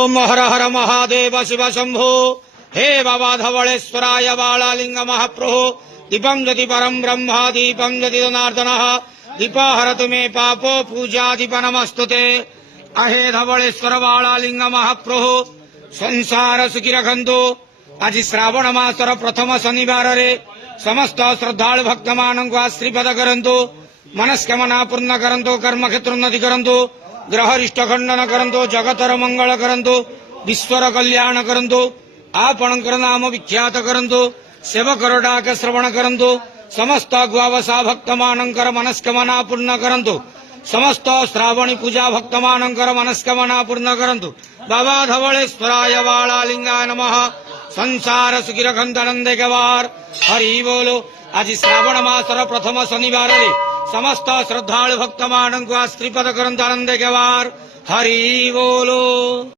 ओम हर हर महादेव शिव शंभो। हे बाबा धवलेश्वराय बालालिंग महाप्रभो। दीपं ज्योति परम ब्रह्म दीपं ज्योति जनार्दनः। दीपहरतु मे पापो पूजा दीप नमस्तुते। अहे धवलेश्वर बालालिंग महाप्रभो संसार सुखी रखंतु। आज श्रावण मासर प्रथम शनिवार रे समस्त श्रद्धालु भक्त मानक आशीर्वाद करंतु। मनस्कामना पूर्ण करंतु। कर्म क्षेत्र उन्नति करंतु। ग्रहरिष्ट खंडन करंतु। जगतर मंगल करंतु। विश्वर कल्याण करंतु। आपणकर नाम विख्यात करंतु। सेवकर डाक श्रवण करंतु। समस्त गुआवसा भक्त मानकर मनस्कामना पूर्ण करंतु। समस्त श्रावणी पूजा भक्त मानकर मनस्कामना पूर्ण करंतु। बाबा धवलेश्वराय बालालिंगाय नमः। संसार सुखी रखंतु आनंदे गवार। हरि बोलो। आज श्रावण मासर प्रथम शनिवार रे समस्त श्रद्धालु भक्त मानक आशीर्वाद करंतु आनंदे गवार। हरि बोलो।